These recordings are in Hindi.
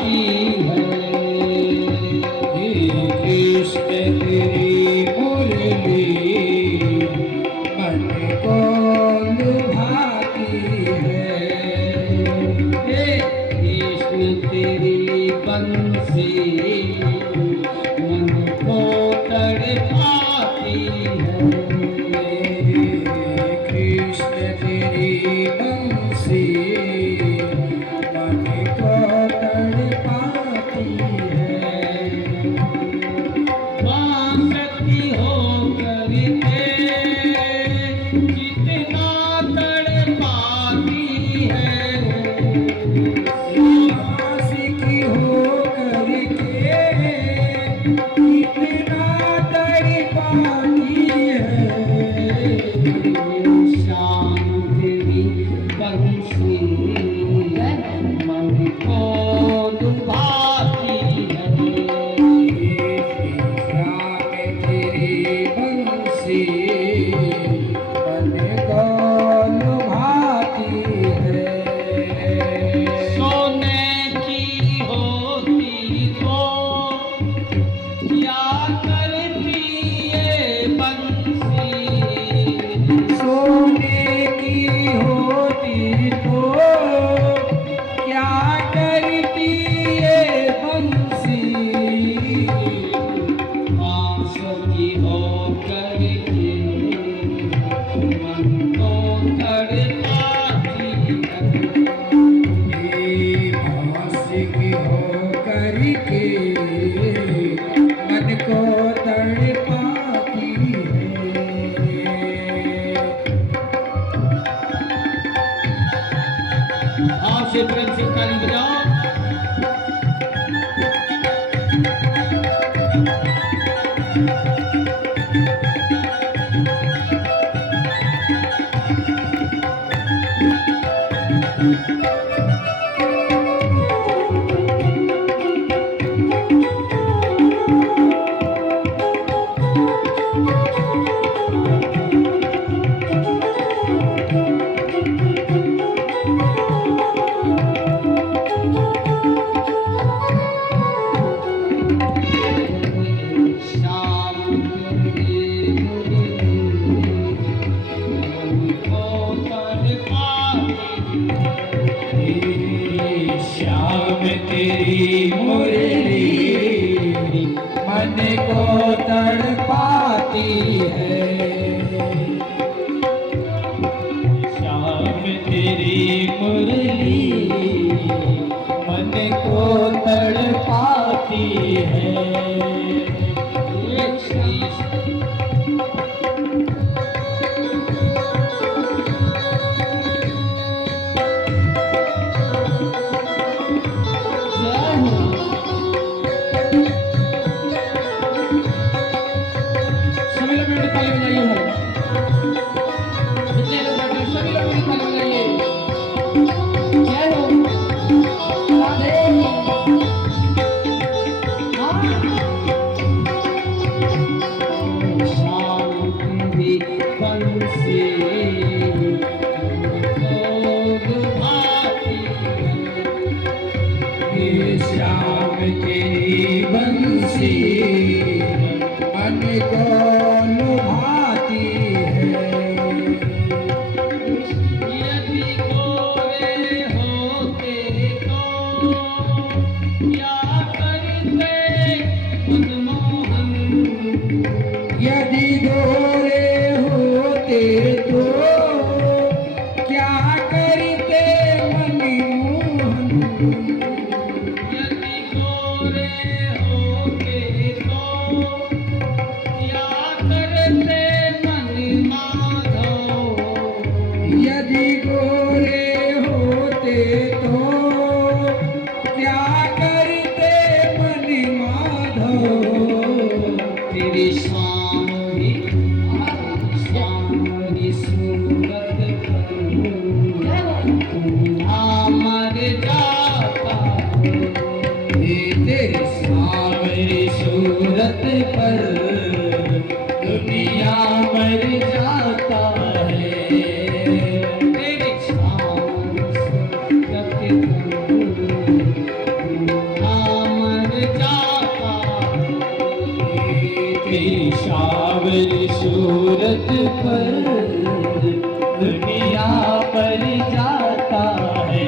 भाती है। हे कृष्ण तेरी मुरली मन को लुभाती है। हे कृष्ण तेरी बंसी मन को तड़पाती है। कृष्ण तेरी बंसी मन को तड़पाती है। बांसुरी होकर के जितना तड़पाती है। बांसुरी होकर के जितना तड़पाती है। श्याम तेरी बंसी मन को लुभाती है। श्याम तेरी बंसी मन को लुभाती है। सोने की होती तो क्या करती ये बंसी। सोने की होती तो क्या करती ये बंसी। बांसुरी होकर के मन को तड़पाती है। बांसुरी होकर के मन को तड़पाती है। भाव से प्रेम से ताली बजाओ। श्याम तेरी मुरली मन को तड़पाती है। श्याम तेरी मुरली मन को तड़पाती है। सभी लोग मेरी ताली बजाइए। जितने लोग बैठे हैं सभी लोग मेरी ताली बजाइए। जय हो राधे। श्याम तेरी बंसी को लुभाती है। श्याम तेरी बंसी मन को लुभाती है। यदि गोरे होते तो क्या करते मनमोहन। यदि गोरे होते तो क्या करते मनमोहन। यदि गोरे होते तो क्या करते मन माधव। यदि गोरे होते तो क्या करते मन माधव। तेरी स्वामी सूरत मर जाता है। तेरी स्वामी सूरत पर दुनिया मर जाता है। तेरी स्वामी सूरत पर सावरी सूरत पर दुनिया पर जाता है।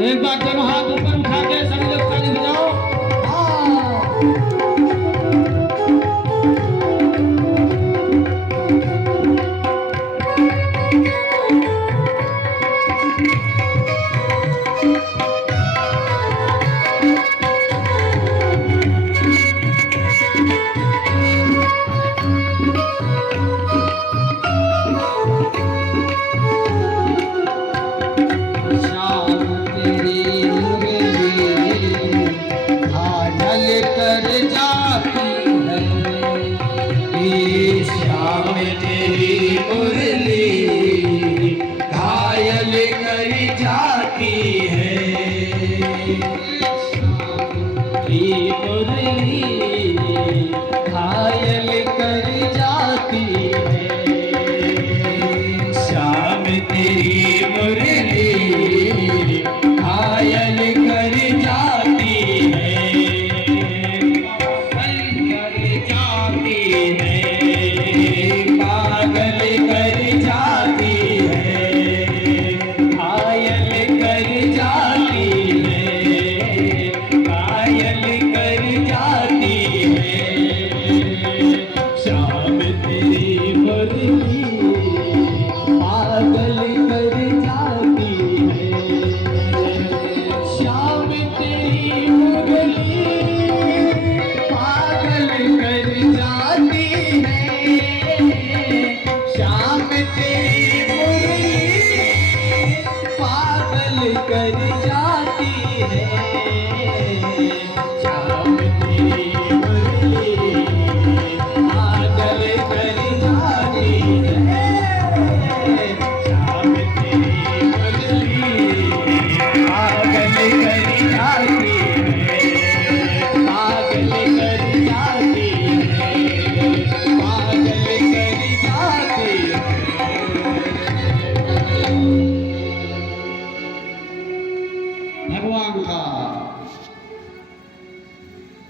एक बार दोनों हाथ ऊपर उठा के सभी लोग ताली बजाओ।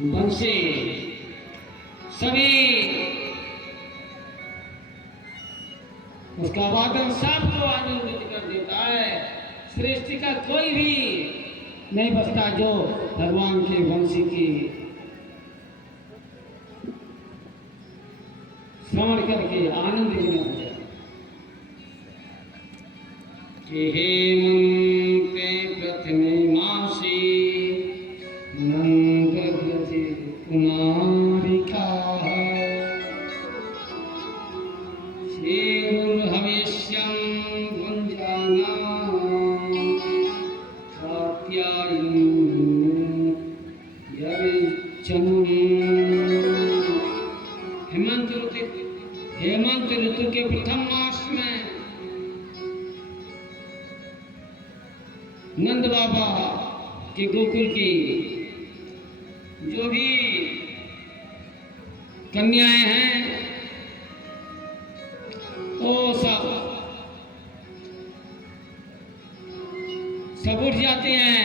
बंसी सभी उसका वादन सबको आनंदित कर देता है। सृष्टि का कोई भी नहीं बचता जो भगवान के बंसी की श्रवण करके आनंद हो जाए। हेमंते प्रथमे मासी नंद गति कुमारिका श्रीर्भविष्यं गुंजाना कात्यायनी हेमंत ऋतु के प्रथम मास में नंद बाबा के गोकुल की जो भी कन्याएं हैं वो सब उठ जाती हैं।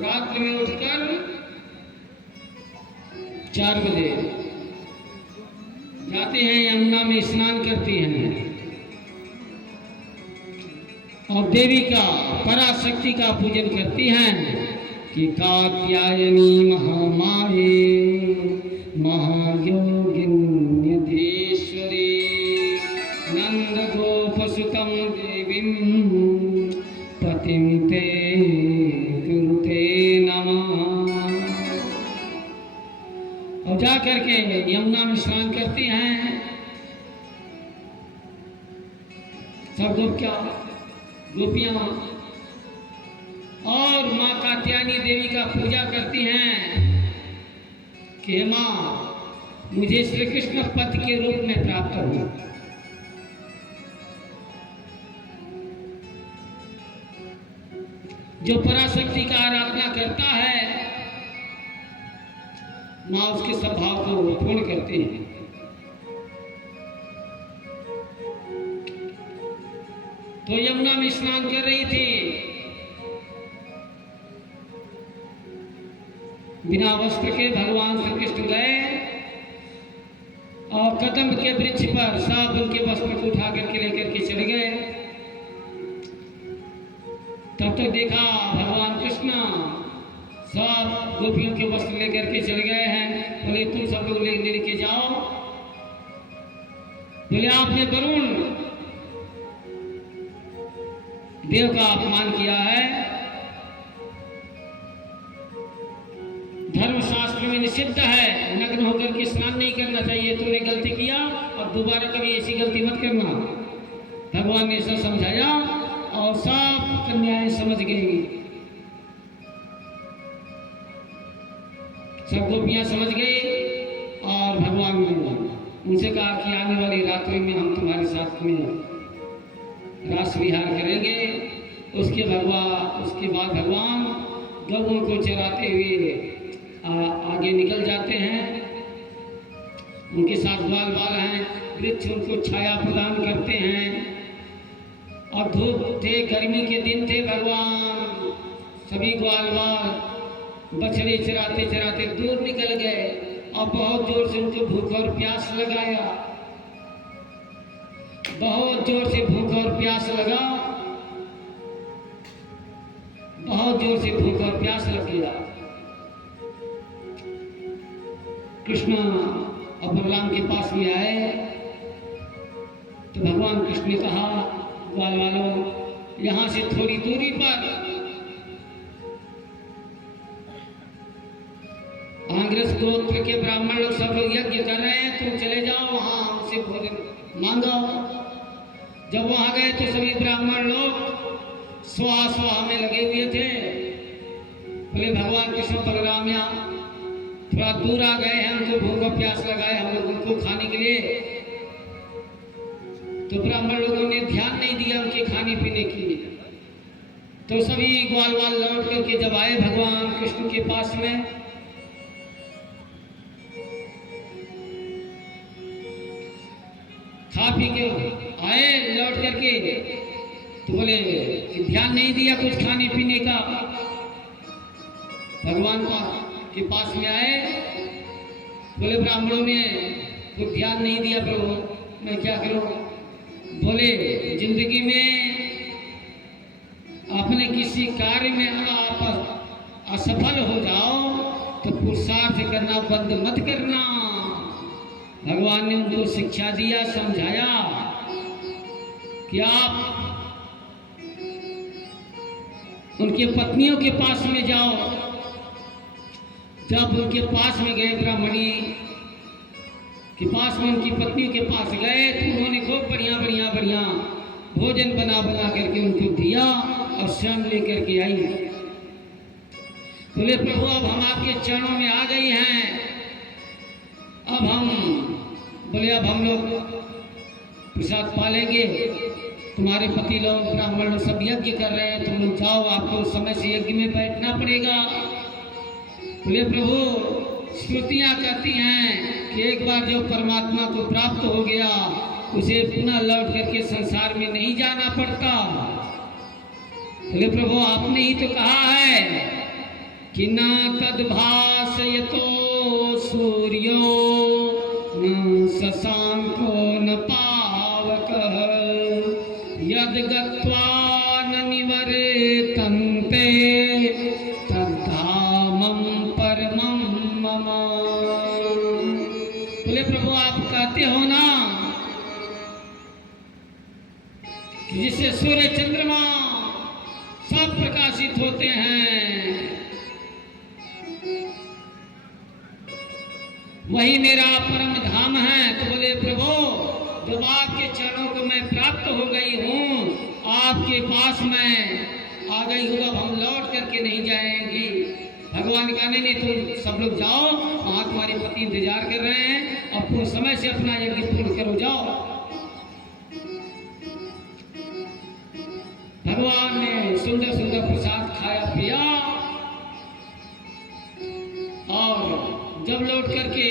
रात में उठकर 4 बजे जाती हैं, यमुना में स्नान करती हैं और देवी का पराशक्ति का पूजन करती हैं कि कात्यायनी महामाये महायोगिन्यधीश्वरी नंद गोपसुतं देवीं पतिं ते कुरुते नमः। और जा करके यमुना में स्नान करती हैं। सब गोपियां और माँ कात्यायनी देवी का पूजा करती हैं कि हे माँ मुझे श्री कृष्ण पति के रूप में प्राप्त हो। जो पराशक्ति का आराधना करता है माँ उसके सब भाव को पूर्ण करती है। तो यमुना में स्नान कर रही थी। बिना वस्त्र के भगवान श्री कृष्ण गए और कदम के वृक्ष पर सब उनके वस्त्र को उठा करके लेकर के चले गए। तब तक देखा भगवान कृष्ण सब गोपियों के वस्त्र लेकर के चले गए हैं। बोले तुम सब लोग लेके जाओ। बोले आपने वरुण देव का अपमान किया है। धर्मशास्त्र में निषिद्ध है नग्न होकर के स्नान नहीं करना चाहिए। तुमने गलती किया और दोबारा कभी ऐसी गलती मत करना। भगवान ने ऐसा समझाया और सब कन्याएं समझ गई, सब गोपियां समझ गई। और भगवान ने उनसे कहा कि आने वाली रात्रि में हम तुम्हारे साथ में रास विहार करेंगे। उसके बाद भगवान गौओं को चराते हुए आगे निकल जाते हैं। उनके साथ ग्वाल बाल हैं, वृक्ष उनको छाया प्रदान करते हैं। और धूप थे, गर्मी के दिन थे। भगवान सभी ग्वाल बाल बछड़े चराते चराते दूर निकल गए और बहुत जोर से उनको भूख और प्यास लगाया। बहुत जोर से भूख और प्यास लगा, बहुत जोर से भूख और प्यास लग गया। कृष्ण और बलराम के पास में आए तो भगवान कृष्ण ने कहा ग्वाल वालों यहाँ से थोड़ी दूरी पर आंग्रस गोत्र के ब्राह्मण लोग सब लोग यज्ञ कर रहे हैं, तुम चले जाओ वहां उनसे भोजन मांगो। जब वहां गए तो सभी ब्राह्मण लोग स्वाहा स्वाहा में लगे हुए थे। बोले भगवान कृष्ण बलराम यहाँ थोड़ा दूर आ गए हैं, उनको भूख और प्यास लगाए हम लोग उनको खाने के लिए। तो ब्राह्मण लोगों ने ध्यान नहीं दिया उनके खाने पीने की। तो सभी ग्वाल वाल लौट करके जब आए भगवान कृष्ण के पास में खा पी के आए लौट करके तो बोले कि ध्यान नहीं दिया कुछ खाने पीने का। भगवान के पास में आए, बोले ब्राह्मणों ने कुछ ध्यान नहीं दिया प्रभु मैं क्या करूं। बोले जिंदगी में अपने किसी कार्य में आप असफल हो जाओ तो पुरुषार्थ करना बंद मत करना। भगवान ने उनको शिक्षा दिया, समझाया कि आप उनके पत्नियों के पास में जाओ। जब उनके पास में गए ब्राह्मणी के पास में उनकी पत्नियों के पास गए तो उन्होंने खूब बढ़िया बढ़िया बढ़िया भोजन बना बना करके उनको दिया और स्वयं लेकर के आई। बोले प्रभु अब हम आपके चरणों में आ गई हैं। अब हम लोग प्रसाद पालेंगे। तुम्हारे पति लोग ब्राह्मण लोग सब यज्ञ कर रहे हैं, तुम लोग जाओ, आपको समय से यज्ञ में बैठना पड़ेगा। बोले प्रभु श्रुतियां कहती हैं कि एक बार जो परमात्मा को प्राप्त हो गया उसे पुनः लौट करके संसार में नहीं जाना पड़ता। बोले प्रभु आपने ही तो कहा है कि ना तद्भासयतो सूर्यो न शशांको न पावकः यद गत्वा न निवर्तन्ते तद्धामं परमं मम। बोले प्रभु आप कहते हो ना कि जिससे सूर्य चंद्रमा सब प्रकाशित होते हैं वही मेरा परम धाम है। तो बोले प्रभु जब आपके चरणों को मैं प्राप्त हो गई हूँ, आपके पास में आ गई हूँ, अब हम लौट करके नहीं जाएंगी। भगवान कहने नहीं तुम सब लोग जाओ, वहाँ तुम्हारे पति इंतजार कर रहे हैं, अब तुम समय से अपना यज्ञ पूर्ण करो जाओ। भगवान ने सुंदर सुंदर प्रसाद खाया पिया और जब लौट करके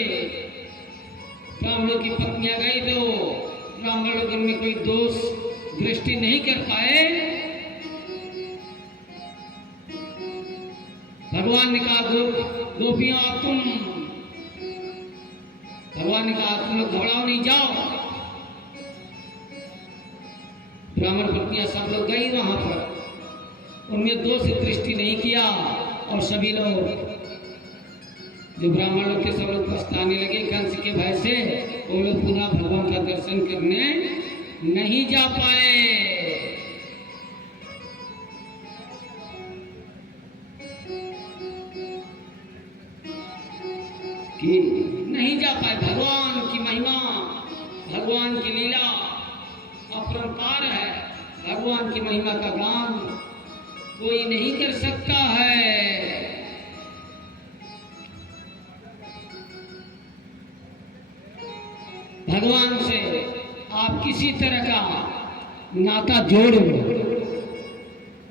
ब्राह्मणों की पत्नियां गई तो ब्राह्मण लोग उनमें कोई दोष दृष्टि नहीं कर पाए। भगवान ने कहा गोपियों अब तुम, भगवान ने कहा तुम लोग घबराओ नहीं, जाओ। ब्राह्मण पत्नियां सब लोग गई वहां पर, उनमें दोष दृष्टि नहीं किया और सभी लोग जो ब्राह्मण लोग थे सब लोग पछताने लगे कंस के भय से। वो लोग पुनः भगवान का दर्शन करने नहीं जा पाए। कि नहीं जा पाए। भगवान की महिमा, भगवान की लीला अपरंपार है। भगवान की महिमा का गान कोई नहीं कर सकता है। भगवान से आप किसी तरह का नाता जोड़ लो,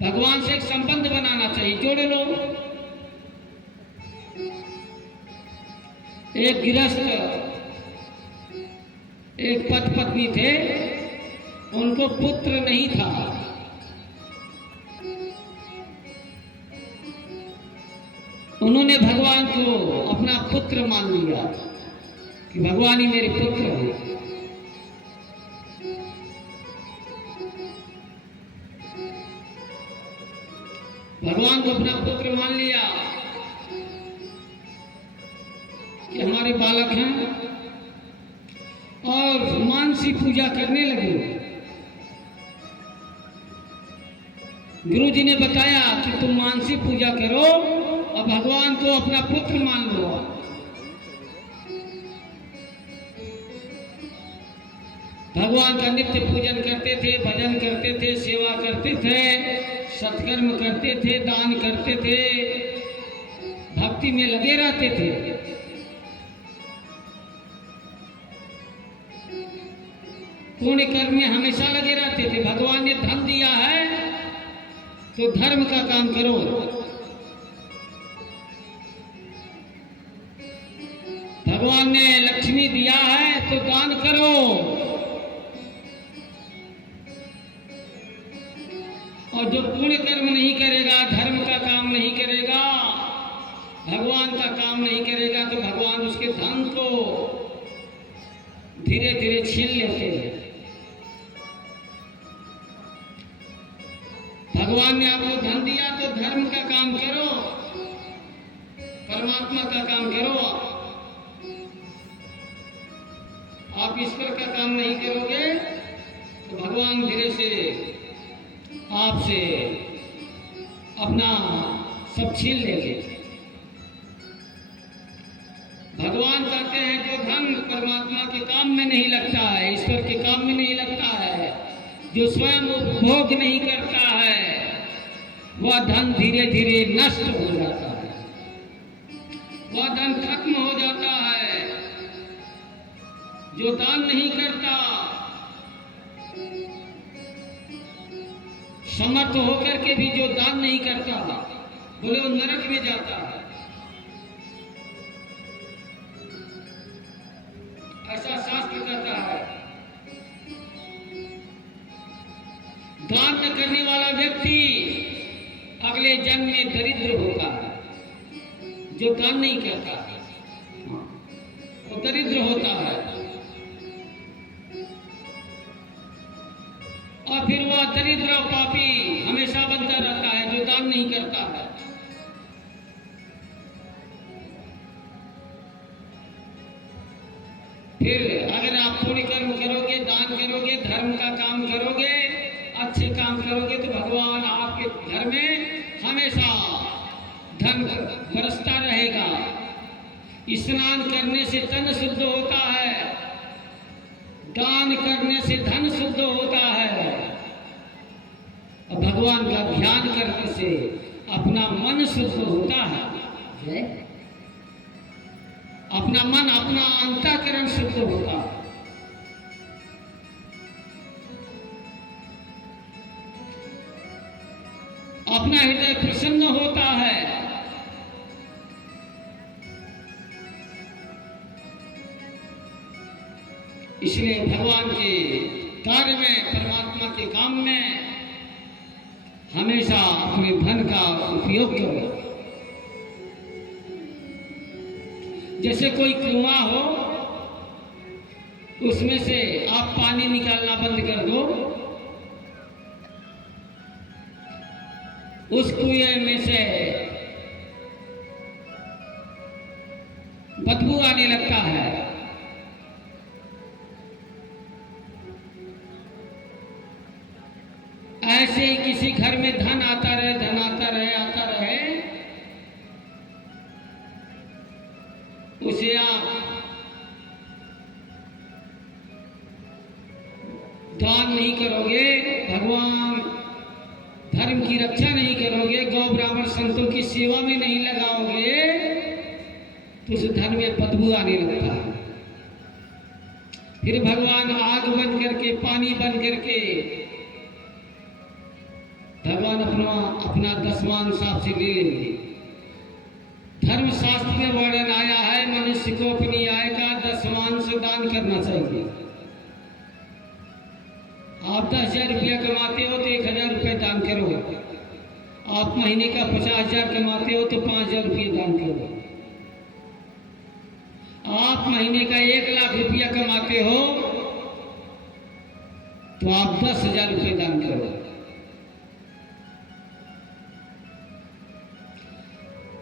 भगवान से एक संबंध बनाना चाहिए, जोड़ लो। एक गृहस्थ, एक पति पत्नी थे, उनको पुत्र नहीं था। उन्होंने भगवान को अपना पुत्र मान लिया कि भगवान ही मेरे पुत्र हैं। भगवान को अपना पुत्र मान लिया कि हमारे बालक हैं, और मानसी पूजा करने लगे। गुरु जी ने बताया कि तुम मानसी पूजा करो और भगवान को अपना पुत्र मान लो। भगवान का नित्य पूजन करते थे, भजन करते थे, सेवा करते थे, सत्कर्म करते थे, दान करते थे, भक्ति में लगे रहते थे। पुण्य कर्म में हमेशा लगे रहते थे। भगवान ने धन दिया है तो धर्म का काम करो। भगवान ने लक्ष्मी दिया है तो दान करो। और जो पुण्य कर्म नहीं करेगा, धर्म का काम नहीं करेगा, भगवान का काम नहीं करेगा, तो भगवान उसके धन को धीरे धीरे छीन लेते हैं। भगवान ने आपको धन दिया तो धर्म का काम करो, परमात्मा का काम करो। आप ईश्वर का काम नहीं करोगे तो भगवान धीरे से आपसे अपना सब छीन लेंगे। भगवान कहते हैं जो धन परमात्मा के काम में नहीं लगता है, ईश्वर के काम में नहीं लगता है, जो स्वयं उपभोग नहीं करता है, वह धन धीरे धीरे नष्ट हो जाता है, वह धन खत्म हो जाता है। जो दान नहीं करता, समर्थ होकर के भी जो दान नहीं करता, बोले वो नरक में जाता है। ऐसा शास्त्र कहता है। दान न करने वाला व्यक्ति अगले जन्म में दरिद्र होता है। जो दान नहीं करता वो दरिद्र होता है, और फिर वह दरिद्र और पापी हमेशा बनता रहता है जो दान नहीं करता है। फिर अगर आप पुण्य कर्म करोगे, दान करोगे, धर्म का काम करोगे, अच्छे काम करोगे, तो भगवान आपके घर में हमेशा धन बरसता रहेगा। स्नान करने से तन शुद्ध होता है, दान करने से धन शुद्ध होता है, और भगवान का ध्यान करने से अपना मन शुद्ध होता है। अपना मन, अपना अंतःकरण शुद्ध होता है। अपना हृदय प्रसन्न होता है। इसलिए भगवान के कार्य में, परमात्मा के काम में हमेशा अपने धन का उपयोग करो। जैसे कोई कुआं हो, उसमें से आप पानी निकालना बंद कर दो, उस कुएं में से बदबू आने लगता है। ऐसे ही किसी घर में धन आता रहे, धन आता रहे, आता रहे, उसे आप दान नहीं करोगे, भगवान धर्म की रक्षा नहीं करोगे, गौ ब्राह्मण संतों की सेवा में नहीं लगाओगे, तो उस धन में बदबू आने लगता है। फिर भगवान आग बन करके, पानी बन करके भगवान अपना दसवां साफ से ले लेंगे। धर्म शास्त्र में वर्णन आया है, मनुष्य को अपनी आय का दसवां से दान करना चाहिए। आप 10,000 रुपया कमाते हो तो 1,000 रुपये दान करो। आप महीने का 50,000 कमाते हो तो 5,000 रुपये दान करो। आप महीने का 1,00,000 रुपया कमाते हो तो आप 10,000 रुपये दान करो।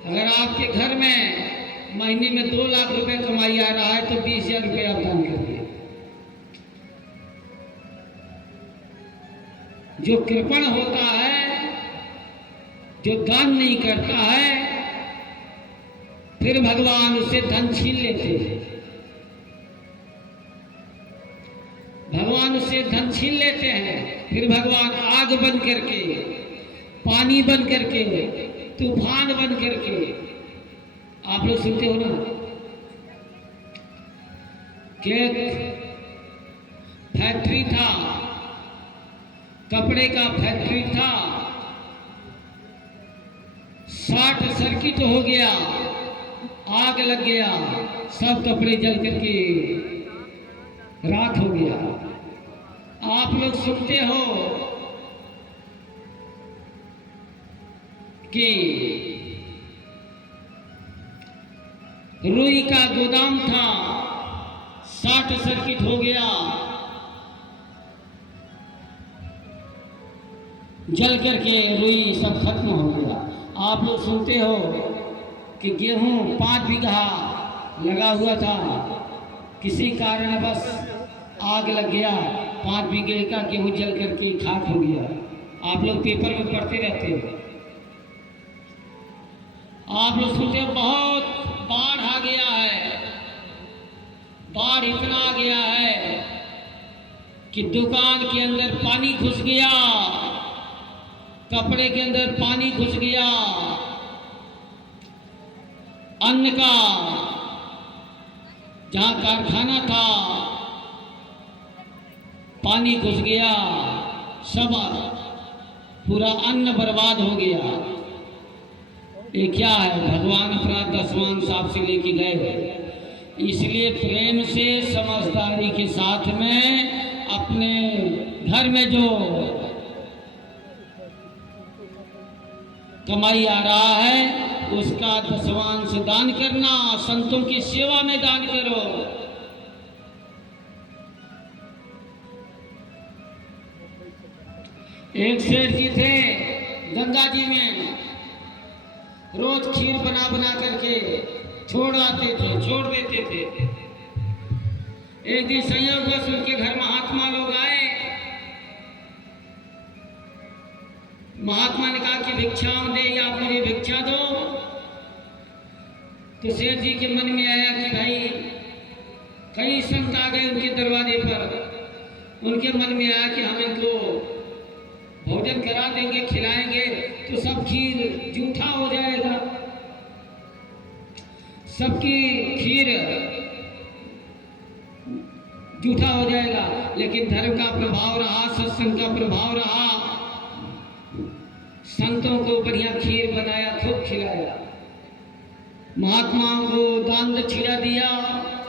अगर आपके घर में महीने में 2 लाख रुपए कमाई आ रहा है तो 20,000 रुपये आप दान करिए। जो कृपण होता है, जो दान नहीं करता है, फिर भगवान उससे धन छीन लेते हैं। भगवान उससे धन छीन लेते हैं। फिर भगवान आग बन करके, पानी बन करके, तूफान बन करके, आप लोग सुनते हो ना कि फैक्ट्री था, कपड़े का फैक्ट्री था, शॉर्ट सर्किट हो गया, आग लग गया, सब कपड़े जल करके राख हो गया। आप लोग सुनते हो कि रुई का गोदाम था, शॉर्ट सर्किट हो गया, जल करके रुई सब खत्म हो गया। आप लोग सुनते हो कि गेहूं 5 बीघा लगा हुआ था, किसी कारणवश आग लग गया, 5 बीघे का गेहूं जल करके खाक हो गया। आप लोग पेपर में पढ़ते रहते हो। आप लोग सुनते हो बहुत बाढ़ आ गया है, बाढ़ इतना आ गया है कि दुकान के अंदर पानी घुस गया, कपड़े के अंदर पानी घुस गया, अन्न का जहां कारखाना था पानी घुस गया, सब पूरा अन्न बर्बाद हो गया। ये क्या है? भगवान अपना दसवां साफ से लेके गए। इसलिए प्रेम से, समझदारी के साथ में अपने घर में जो कमाई आ रहा है उसका दसवां से दान करना, संतों की सेवा में दान करो। एक सेठ जी थे गंगा जी में, रोज खीर बना बना करके छोड़ देते थे। एक दिन संयोगवश उनके घर महात्मा लोग आए। महात्मा ने कहा कि भिक्षा दे, या मुझे भिक्षा दो। तो सेठ जी के मन में आया कि भाई कई संत आ गए उनके दरवाजे पर, उनके मन में आया कि हम इनको भोजन करा देंगे, खिलाएंगे तो सब खीर जूठा हो जाएगा, सबकी खीर जूठा हो जाएगा। लेकिन धर्म का प्रभाव रहा, सत्संग का प्रभाव रहा, संतों को बढ़िया खीर बनाया, खूब खिलाया, महात्माओं को दान दक्षिणा दिया,